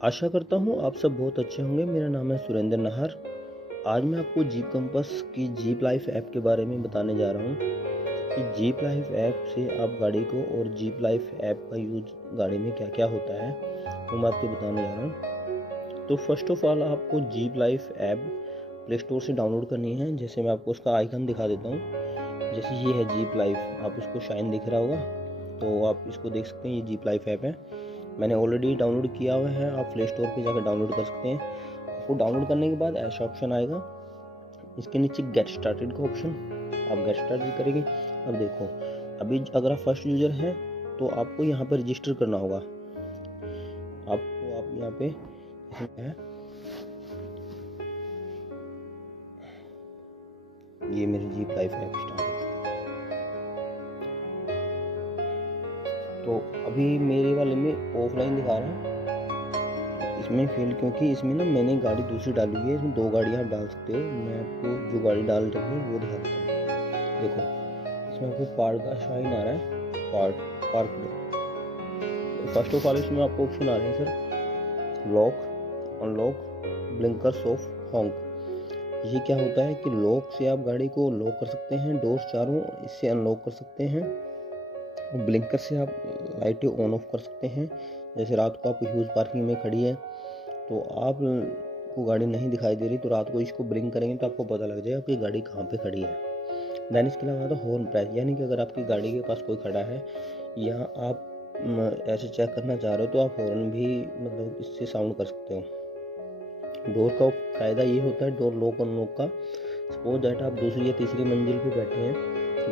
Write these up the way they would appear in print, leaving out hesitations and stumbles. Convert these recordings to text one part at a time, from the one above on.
आशा करता हूँ आप सब बहुत अच्छे होंगे। मेरा नाम है सुरेंद्र नाहर। आज मैं आपको जीप कंपास की जीप लाइफ ऐप के बारे में बताने जा रहा हूँ कि जीप लाइफ ऐप से आप गाड़ी को और जीप लाइफ ऐप का यूज गाड़ी में क्या क्या होता है वो मैं आपको बताने जा रहा हूँ। तो फर्स्ट ऑफ ऑल आपको jeep life app play store से डाउनलोड करनी है। जैसे मैं आपको उसका आइकन दिखा देता हूँ। जैसे ये है जीप लाइफ, आप इसको शाइन दिख रहा होगा तो आप इसको देख सकते हैं। ये जीप लाइफ ऐप है, मैंने ऑलरेडी डाउनलोड किया हुआ है। आप प्ले स्टोर पे जाकर डाउनलोड कर सकते हैं। आपको डाउनलोड करने के बाद ऐसा ऑप्शन आएगा, इसके नीचे गेट स्टार्टेड का ऑप्शन, आप गेट स्टार्टेड करेंगे। अब देखो, अभी अगर आप फर्स्ट यूजर हैं तो आपको यहाँ पे रजिस्टर करना होगा। आप यहाँ पे है, ये मेरी जीप लाइफ ऐप स्टार्ट हो चुकी है। तो अभी मेरे वाले में ऑफलाइन दिखा रहा है, इसमें फेल क्योंकि इसमें ना मैंने गाड़ी दूसरी डाली हुई है। इसमें दो गाड़ियाँ आप डाल सकते हो। मैं आपको जो गाड़ी डाल रही हूँ वो दिखा देता हूँ। देखो, इसमें आपको पार्क का शाइन आ रहा है, पार्क फर्स्ट ऑफ ऑल इसमें आपको ऑप्शन आ रहे हैं sir, lock, unlock, blinkers of, हॉन्क। ये क्या होता है कि लॉक से आप गाड़ी को लॉक कर सकते हैं, डोर्स चारों इससे अनलॉक कर सकते हैं। ब्लिंकर से आप लाइटें ऑन ऑफ कर सकते हैं। जैसे रात को आपको ह्यूज पार्किंग में खड़ी है तो आप को गाड़ी नहीं दिखाई दे रही तो रात को इसको ब्लिंक करेंगे तो आपको पता लग जाएगा कि गाड़ी कहाँ पे खड़ी है। देन इसके अलावा तो हॉर्न प्राइस, यानी कि अगर आपकी गाड़ी के पास कोई खड़ा है या आप ऐसे चेक करना चाह रहे हो तो आप हॉर्न भी मतलब इससे साउंड कर सकते हो। डोर का फ़ायदा ये होता है, डोर लॉक अनलॉक का। सपोज दैट आप दूसरी या तीसरी मंजिल पे बैठे हैं,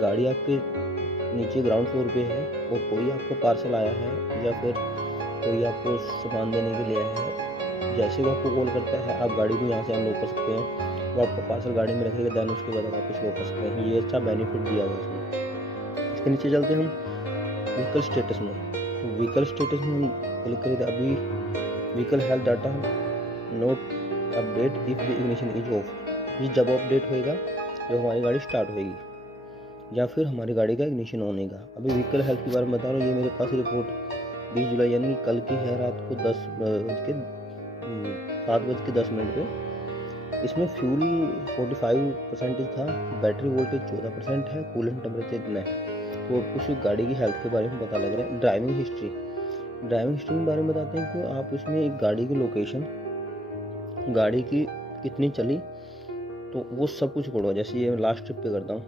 गाड़ी आपके नीचे ग्राउंड फ्लोर पे है और कोई आपको पार्सल आया है या फिर कोई आपको सामान देने के लिए आया है, जैसे वो आपको कॉल करता है आप गाड़ी को यहाँ से अनलॉक कर सकते हैं। वो आपका पार्सल गाड़ी में रखेगा, देन उसके बाद आप वापस लॉक कर सकते हैं। ये अच्छा बेनिफिट दिया हुआ है इसमें। इसके नीचे चलते हैं हम व्हीकल स्टेटस में। व्हीकल स्टेटस में हम क्लिक करें तो अभी vehicle health data note update if the ignition is of. ये जब अपडेट होएगा जब हमारी गाड़ी स्टार्ट होएगी या फिर हमारी गाड़ी का इग्निशन होने का। अभी व्हीकल हेल्थ के बारे में बता रहा हूँ। ये मेरे पास रिपोर्ट 20 जुलाई यानी कल की है, रात को 7:10 पे। इसमें फ्यूल 45% था, बैटरी वोल्टेज 14% है, कूलेंट टेम्परेचर इतना है। तो कुछ गाड़ी की हेल्थ के बारे में पता लग रहा है। ड्राइविंग हिस्ट्री के बारे में बताते हैं कि आप इसमें एक गाड़ी की लोकेशन, गाड़ी की कितनी चली तो वो सब कुछ रिकॉर्ड होगा। जैसे ये लास्ट ट्रिप पे करता हूँ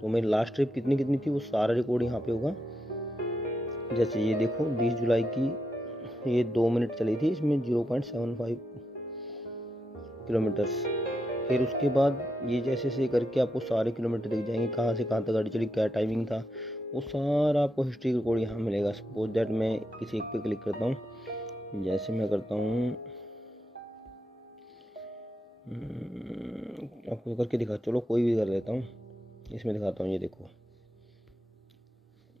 तो मेरी लास्ट ट्रिप कितनी थी वो सारा रिकॉर्ड यहाँ पे होगा। जैसे ये देखो 20 जुलाई की ये 2 मिनट चली थी, इसमें 0.75 किलोमीटर्स। फिर उसके बाद ये जैसे करके आपको सारे किलोमीटर दिख जाएंगे, कहाँ से कहाँ तक गाड़ी चली, क्या टाइमिंग था, वो सारा आपको हिस्ट्री रिकॉर्ड यहाँ मिलेगा। सपोज दैट मैं किसी एक पे क्लिक करता हूँ, जैसे मैं करता हूँ आपको करके दिखा, चलो कोई भी कर लेता हूँ, इसमें दिखाता हूँ। ये देखो,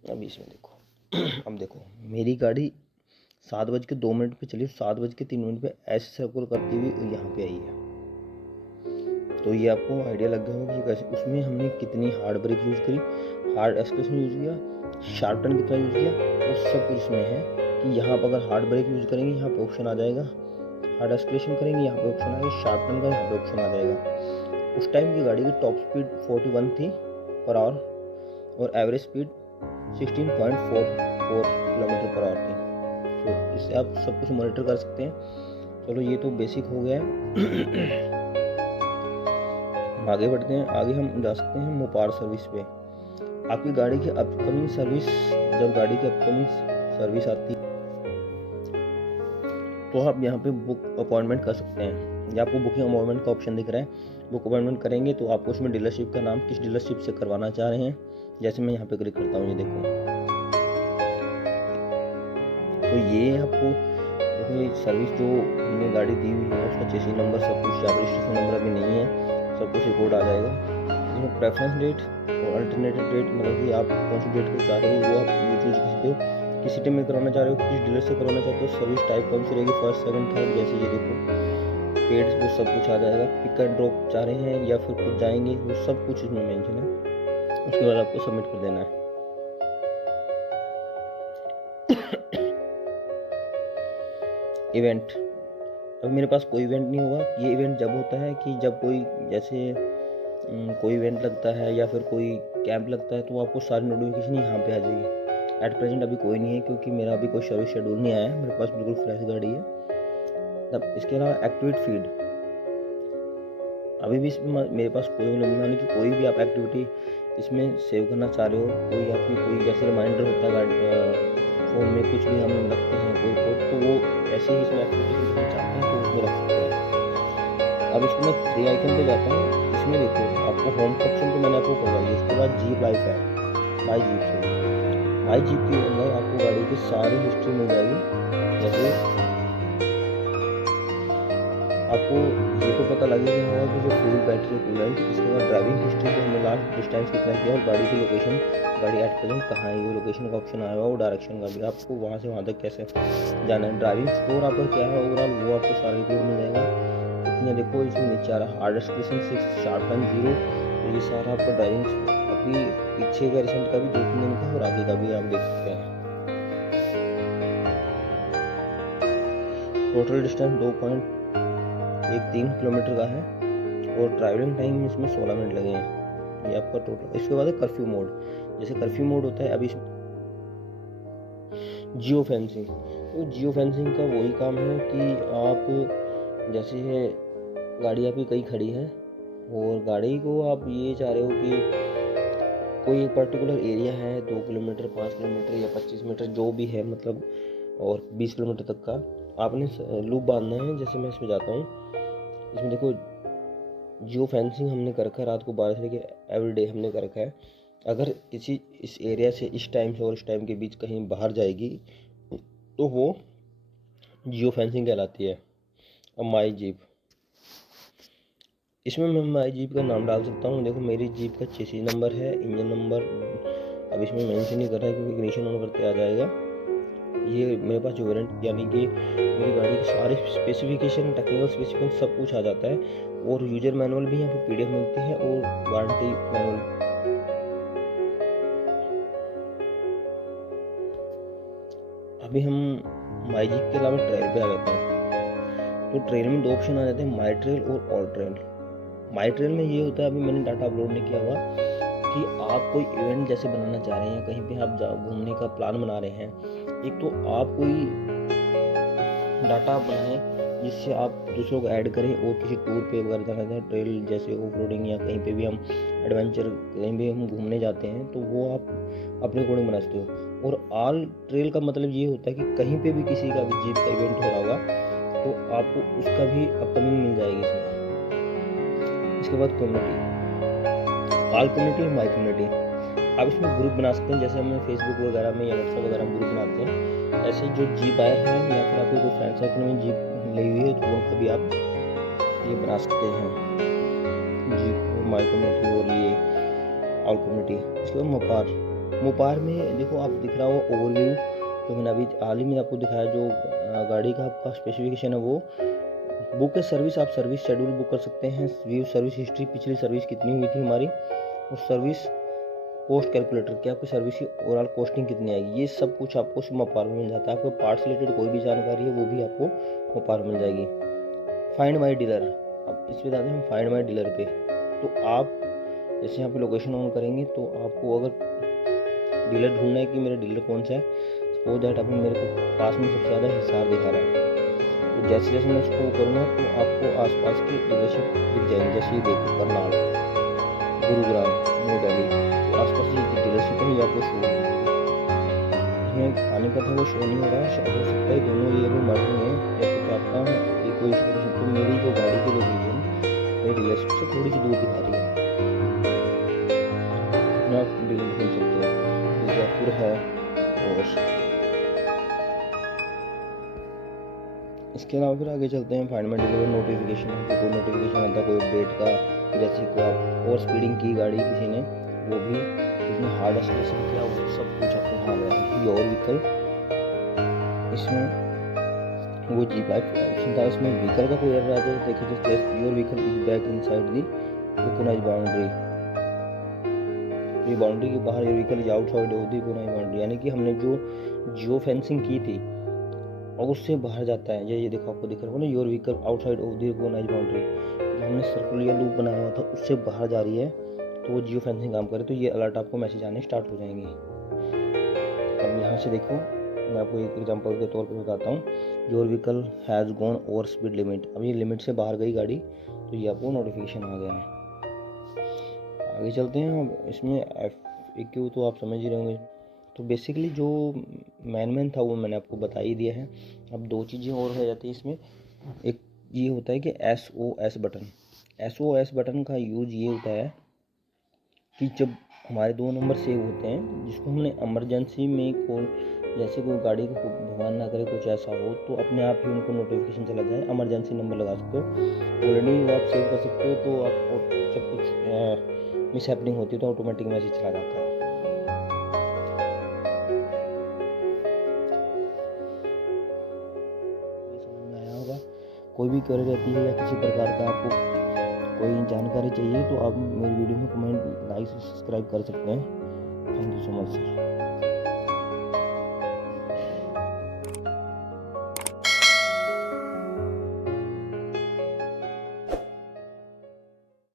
अभी इसमें देखो अब देखो मेरी गाड़ी 7:02 पे चली, 7:03 पे ऐसे सर्कुल करती हुई यहाँ पे आई है। तो ये आपको आइडिया लग गया होगा कि कैसे उसमें हमने कितनी हार्ड ब्रेक यूज़ करी, हार्ड एक्सलेशन यूज़ किया, शार्प टर्न कितना यूज़ किया, वो सब कुछ इसमें है। कि यहाँ पर अगर हार्ड ब्रेक यूज़ करेंगे यहाँ पे ऑप्शन आ जाएगा, हार्ड एक्सलेशन करेंगे यहाँ पे ऑप्शन आएगा, शार्प टर्न का यहाँ पे ऑप्शन आ जाएगा। उस टाइम की गाड़ी की टॉप स्पीड 41 थी पर आवर और average speed 16.44 kilometre per hour थी। तो इससे आप सब कुछ मॉनिटर कर सकते हैं। चलो ये तो बेसिक हो गया है। आगे बढ़ते हैं, आगे हम जा सकते हैं मोपार सर्विस पे। आपकी गाड़ी की अपकमिंग सर्विस, जब गाड़ी की अपकमिंग सर्विस आती है तो आप यहाँ पे बुक अपॉइंटमेंट कर सकते हैं। या आपको बुकिंग अपॉइंटमेंट का ऑप्शन दिख रहा है, बुक अपॉइंटमेंट करेंगे तो आपको उसमें डीलरशिप का नाम, किस डीलरशिप से करवाना चाह रहे हैं। जैसे मैं यहाँ पे क्लिक करता हूँ, ये देखो, तो ये आपको देखो ये सर्विस जो हमने गाड़ी दी हुई है उसका चेसी नंबर सब कुछ, या रजिस्ट्रेशन नंबर अभी नहीं है, सब कुछ रिकॉर्ड आ जाएगा। इसमें प्रेफरेंस डेट और अल्टरनेटिव डेट, मतलब कि आप कौन सी डेट को चाह रहे हो वो आप ये चूज कर सकते हो। किसी टाइम में करवाना चाह रहे हो, किस डीलर से करवाना चाहते हो, सर्विस टाइप कौन सी रहेगी, फर्स्ट सेकंड थर्ड, जैसे ये देखो पेड, वो सब कुछ आ जाएगा। पिक एंड ड्रॉप चाह रहे हैं या फिर खुद जाएंगे, वो सब कुछ इसमें मेंशन है। उसके बाद आपको सबमिट कर देना है। इवेंट। अब मेरे पास कोई इवेंट नहीं होगा। ये इवेंट जब होता है कि जब कोई जैसे कोई इवेंट लगता है या फिर कोई कैंप लगता है तो आपको सारी नोटिफिकेशन यहाँ पे आ जाएगी। एट प्रेजेंट अभी कोई नहीं है क्योंकि मेरा अभी कोई सर्विस शेड्यूल नहीं आया है, मेरे पास बिल्कुल फ्रेश गाड़ी है। तब इसके अलावा एक्टिवेट फीड, अभी भी इसमें मेरे पास कोई नहीं कि कोई भी आप एक्टिविटी इसमें सेव करना चाह रहे हो, कोई आपकी कोई जैसे रिमाइंडर होता है गाड़ी फ़ोन में कुछ भी हम रखते हैं कोई कोड, तो वो ऐसे ही इसमें एक्टिविटी फीड चाहते हैं तो उसमें रख सकते हैं। अब इसको मैं 3 आइकन पे जाता हूँ। इसमें देखो आपको होम का ऑप्शन तो मैंने आपको करवा दिया। इसके बाद जीप लाइफ है, माई जीप से माई जीप के अंदर आपको गाड़ी की सारी हिस्ट्री मिल जाएगी। जैसे आपको ये तो पता लगेगा होगा कि जो फ्यूल, बैटरी, कूलेंट, इसके बाद ड्राइविंग हिस्ट्री जो हमने लास्ट डिस्टेंस कितना किया और गाड़ी की लोकेशन, गाड़ी एट प्रेजेंट कहाँ है, ये लोकेशन का ऑप्शन आया हुआ और डायरेक्शन का भी, आपको वहाँ से वहाँ तक कैसे जाना है। ड्राइविंग स्कोर आपका क्या है ओवरऑल वो आपको सारा रिकॉर्ड मिल जाएगा। इतने देखो इसमें नीचे आ रहा है हार्ड डिस्क्रिप्शन 6 4.0, तो ये सारा आपका ड्राइविंग अभी पीछे का रिसेंट का भी 2-3 दिन का और आगे का भी आप देख सकते हैं। टोटल डिस्टेंस 2.13 किलोमीटर का है और ट्रैवलिंग टाइम इसमें 16 मिनट लगे हैं, ये आपका टोटल। इसके बाद है कर्फ्यू मोड। जैसे कर्फ्यू मोड होता है अभी जियो फेंसिंग, तो जियो फेंसिंग का वही काम है कि आप जैसे है गाड़ी आपकी कहीं खड़ी है और गाड़ी को आप ये चाह रहे हो कि कोई एक पर्टिकुलर एरिया है 2 किलोमीटर 5 किलोमीटर या 25 मीटर जो भी है मतलब और 20 किलोमीटर तक का आपने लूप बांधना है। जैसे मैं इसमें जाता हूँ, इसमें देखो जियो फेंसिंग हमने कर रखा है, रात को 12 से लेकर एवरीडे हमने कर रखा है। अगर किसी इस एरिया से इस टाइम से और इस टाइम के बीच कहीं बाहर जाएगी तो वो जियो फेंसिंग कहलाती है। अब माई जीप, इसमें मैं माई जीप का नाम डाल सकता हूँ। देखो मेरी जीप का चेसी नंबर है, इंजन नंबर अब इसमें मेंशन नहीं कर रहा है क्योंकि इग्निशन ऑन करते आ जाएगा। ये मेरे पास जो वारंटी यानी कि मेरी गाड़ी के सारे स्पेसिफिकेशन, टेक्निकल स्पेसिफिकेशन सब कुछ आ जाता है और यूजर मैनुअल भी यहाँ पे पीडीएफ मिलती है और वारंटी मैनुअल। अभी हम माई जीप के अलावा ट्रेल पे आ जाते हैं। तो ट्रेल में 2 ऑप्शन आ जाते हैं, माई ट्रेल और ऑल ट्रेल। माई ट्रेल में ये होता है, अभी मैंने डाटा अपलोड नहीं किया हुआ, कि आप कोई इवेंट जैसे बनाना चाह रहे हैं, कहीं पे आप घूमने का प्लान बना रहे हैं, एक तो आप कोई डाटा बनाएं जिससे आप दूसरों को ऐड करें और किसी टूर पे वगैरह जाना चाहें, ट्रेल जैसे ऑफ रोडिंग या कहीं पे भी हम एडवेंचर कहीं भी हम घूमने जाते हैं तो वो आप अपने अकॉर्डिंग बना सकते हो। और ऑल ट्रेल का मतलब ये होता है कि कहीं पे भी किसी का भी जीप का इवेंट हो रहा होगा तो आपको उसका भी अपकमिंग मिल जाएगी इसमें। इसके बाद कम्युनिटी, ऑल कम्युनिटी और माई कम्युनिटी, आप इसमें ग्रुप बना सकते हैं। जैसे हमें फेसबुक वगैरह में या व्हाट्सएप वगैरह में ग्रुप बनाते हैं, ऐसे जो जीप आयर हैं या फिर आपके कोई फ्रेंड सर्कल में जीप लगी हुई है तो उनका भी आप ये बना सकते हैं जीप माई कम्युनिटी और ये ऑल कम्युनिटी। इसके बाद मोपार, मोपार में देखो आप दिख रहा हो ओवरव्यू, तो मैंने अभी हाल ही में आपको दिखाया जो गाड़ी का आपका स्पेसिफिकेशन है वो बुक है। सर्विस, आप सर्विस शेड्यूल बुक कर सकते हैं, व्यू सर्विस हिस्ट्री, पिछली सर्विस कितनी हुई थी हमारी, और सर्विस कॉस्ट कैलकुलेटर कि आपकी सर्विस की ओवरऑल कॉस्टिंग कितनी आएगी, ये सब कुछ आपको मोपार में मिल जाता है। आपको पार्ट्स रिलेटेड कोई भी जानकारी है वो भी आपको मोपार मिल जाएगी। फाइंड माई डीलर, अब इस पे जाते हैं हम फाइंड माई डीलर पे। तो आप जैसे यहाँ पे लोकेशन ऑन करेंगे तो आपको अगर डीलर ढूंढना है कि मेरा डीलर कौन सा है, सपोज दैट अभी मेरे को पास में सबसे ज़्यादा हिसार दिखा रहा है, तो जैसे जैसे मैं इसको करूँगा तो आपको आसपास की डीलरशिप दिख जाएंगी। जैसे ये देखो करनाल, गुरुग्राम, न्यू दिल्ली, तो आसपास की डीलरशिप है ये आपको शो होगी। इसमें पानीपत है वो शो नहीं हो रहा है, हो सकता है दोनों ये भी मर्ज में या फिर आपका ये कोई तो मेरी जो गाड़ी की लोकेशन मेरी डीलरशिप से थोड़ी सी दूर दिखा रही है, आप डीलर ढूंढ सकते हो। जयपुर है और इसके अलावा फिर आगे चलते हैं फाइंड माई डीलर नोटिफिकेशन। आपको कोई नोटिफिकेशन आता है कोई अपडेट का, जैसे को आप और स्पीडिंग की गाड़ी किसी ने वो भी इसमें हार्ड एक्सप्रेशन किया वो सब कुछ आपको वहाँ गया। योर व्हीकल, इसमें वो जीप लाइफ ऑप्शन था, इसमें व्हीकल का कोई एरर आता है, देखिए just your vehicle is back inside the recognise boundary, ये बाउंड्री के बाहर your vehicle is outside of the recognise boundary, यानी कि हमने जो जियो फेंसिंग की थी और उससे बाहर जाता है। ये देखो, आपको दिख रहा होगा ना, your vehicle outside of the recognised boundary, जो हमने सर्कुलर लूप बनाया हुआ था उससे बाहर जा रही है, तो वो जियो फेंसिंग काम करे, तो ये अलर्ट आपको मैसेज आने स्टार्ट हो जाएंगे। अब यहाँ से देखो, मैं आपको एक एग्जांपल के तौर पे बताता हूँ। Your vehicle has gone over speed limit, अब ये लिमिट से बाहर गई गाड़ी, तो ये आपको नोटिफिकेशन आ गया है। आगे चलते हैं। अब इसमें FAQ तो आप समझ ही रहे होंगे। तो बेसिकली जो मैन था वो मैंने आपको बता ही दिया है। अब दो चीज़ें और हो जाती है इसमें। एक ये होता है कि SOS बटन। SOS बटन का यूज ये होता है कि जब हमारे 2 नंबर सेव होते हैं, जिसको हमने इमरजेंसी में कॉल, जैसे कोई गाड़ी को भगवान ना करे कुछ ऐसा हो, तो अपने आप ही उनको नोटिफिकेशन चला जाए, इमरजेंसी नंबर लगा सकते हो। ऑलरेडी वो आप सेव कर सकते हो, तो आप जब कुछ मिस हैपनिंग होती है तो ऑटोमेटिक मैसेज चला जाता है। समझ में आया होगा। कोई भी क्वेरी रहती है या किसी प्रकार का आपको कोई जानकारी चाहिए, तो आप मेरी वीडियो में कमेंट, लाइक, सब्सक्राइब कर सकते हैं। Thank you so much sir.